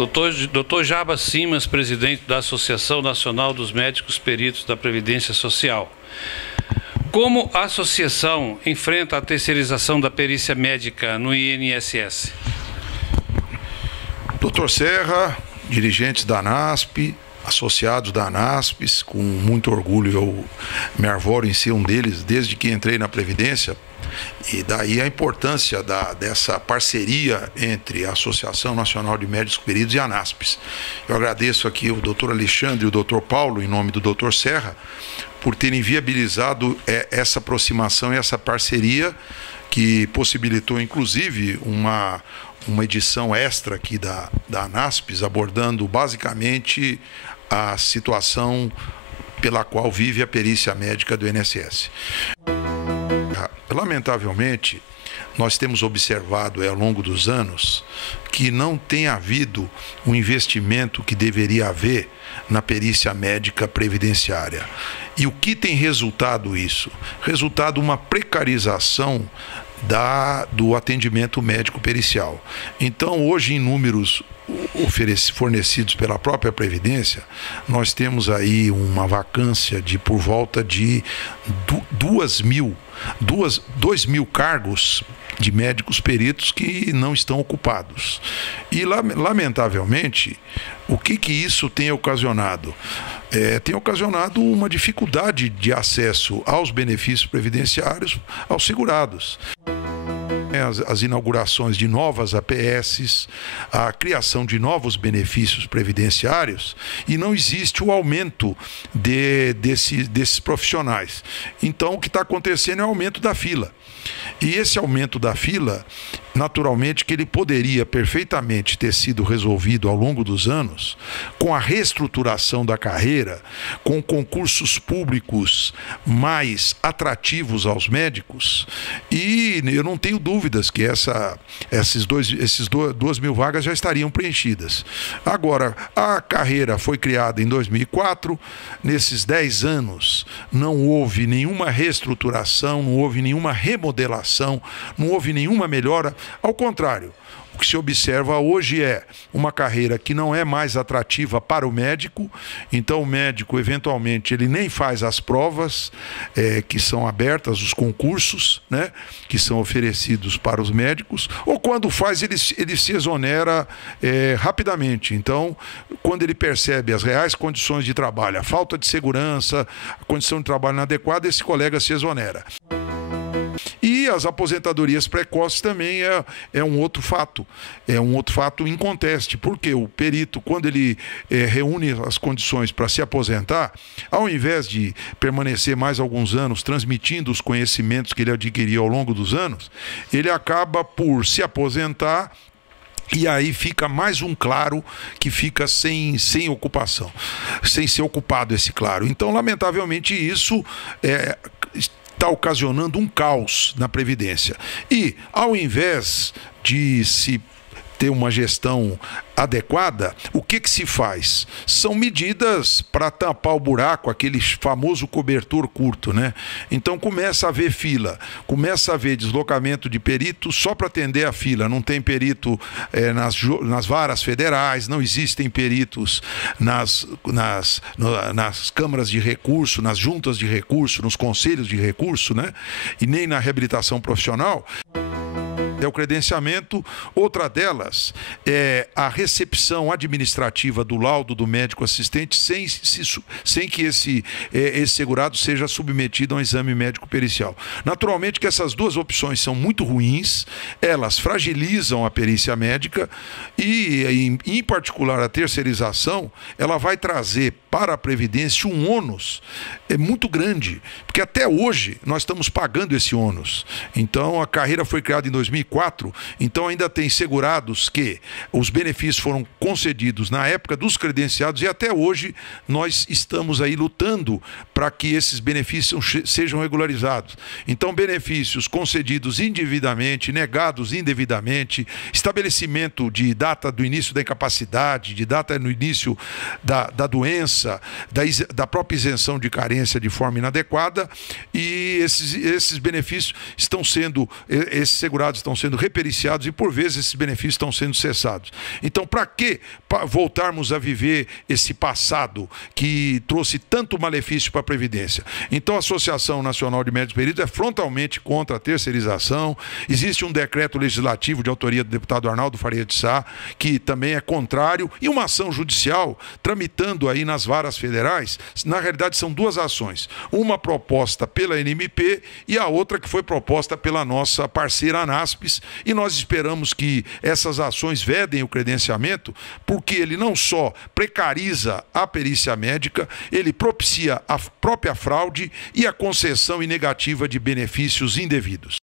Doutor Jabas Simas, presidente da Associação Nacional dos Médicos Peritos da Previdência Social. Como a associação enfrenta a terceirização da perícia médica no INSS? Doutor Serra, dirigentes da ANASP, associados da ANASP, com muito orgulho eu me arvoro em ser um deles desde que entrei na Previdência. E daí a importância dessa parceria entre a Associação Nacional de Médicos Peritos e a ANASP. Eu agradeço aqui o doutor Alexandre e o doutor Paulo, em nome do doutor Serra, por terem viabilizado essa aproximação e essa parceria que possibilitou, inclusive, uma edição extra aqui da ANASP, abordando basicamente a situação pela qual vive a perícia médica do INSS. Lamentavelmente, nós temos observado ao longo dos anos que não tem havido o investimento que deveria haver na perícia médica previdenciária. E o que tem resultado isso? Resultado uma precarização do atendimento médico pericial. Então, hoje, em números fornecidos pela própria Previdência, nós temos aí uma vacância de por volta de 2 mil cargos de médicos peritos que não estão ocupados. E, lamentavelmente, o que isso tem ocasionado? Tem ocasionado uma dificuldade de acesso aos benefícios previdenciários aos segurados. As inaugurações de novas APSs, a criação de novos benefícios previdenciários, e não existe o aumento desses profissionais. Então, o que está acontecendo é o aumento da fila. E esse aumento da fila, naturalmente, que ele poderia perfeitamente ter sido resolvido ao longo dos anos, com a reestruturação da carreira, com concursos públicos mais atrativos aos médicos, e eu não tenho dúvidas que essas 2 mil vagas já estariam preenchidas. Agora, a carreira foi criada em 2004, nesses 10 anos não houve nenhuma reestruturação, não houve nenhuma remodelação, não houve nenhuma melhora. Ao contrário, o que se observa hoje é uma carreira que não é mais atrativa para o médico. Então, o médico, eventualmente, ele nem faz as provas que são abertas, os concursos, né, que são oferecidos para os médicos, ou quando faz, ele se exonera rapidamente. Então, quando ele percebe as reais condições de trabalho, a falta de segurança, a condição de trabalho inadequada, esse colega se exonera. E as aposentadorias precoces também é um outro fato, inconteste, porque o perito, quando ele reúne as condições para se aposentar, ao invés de permanecer mais alguns anos transmitindo os conhecimentos que ele adquiriu ao longo dos anos, ele acaba por se aposentar. E aí fica mais um claro que fica sem ocupação, sem ser ocupado esse claro. Então, lamentavelmente, isso está ocasionando um caos na Previdência. E, ao invés de se ter uma gestão adequada, o que se faz? São medidas para tampar o buraco, aquele famoso cobertor curto, né? Então começa a haver fila, começa a haver deslocamento de peritos só para atender a fila. Não tem perito nas varas federais, não existem peritos nas câmaras de recurso, nas juntas de recurso, nos conselhos de recurso, né? E nem na reabilitação profissional. É o credenciamento. Outra delas é a recepção administrativa do laudo do médico assistente sem que esse segurado seja submetido a um exame médico pericial. Naturalmente que essas duas opções são muito ruins, elas fragilizam a perícia médica e, em particular, a terceirização, ela vai trazer para a Previdência um ônus muito grande, porque até hoje nós estamos pagando esse ônus. Então, a carreira foi criada em 2004, então ainda tem segurados que os benefícios foram concedidos na época dos credenciados e até hoje nós estamos aí lutando para que esses benefícios sejam regularizados. Então, benefícios concedidos indevidamente, negados indevidamente, estabelecimento de data do início da incapacidade, de data no início da doença, da própria isenção de carência de forma inadequada, e esses benefícios esses segurados estão sendo repericiados e, por vezes, esses benefícios estão sendo cessados. Então, para que voltarmos a viver esse passado que trouxe tanto malefício para a Previdência? Então, a Associação Nacional de Médicos Peritos é frontalmente contra a terceirização. Existe um decreto legislativo de autoria do deputado Arnaldo Faria de Sá, que também é contrário, e uma ação judicial tramitando aí nas varas federais. Na realidade, são duas ações. Uma proposta pela NMP e a outra que foi proposta pela nossa parceira ANASPES, e nós esperamos que essas ações vedem o credenciamento, porque ele não só precariza a perícia médica, ele propicia a própria fraude e a concessão inegativa de benefícios indevidos.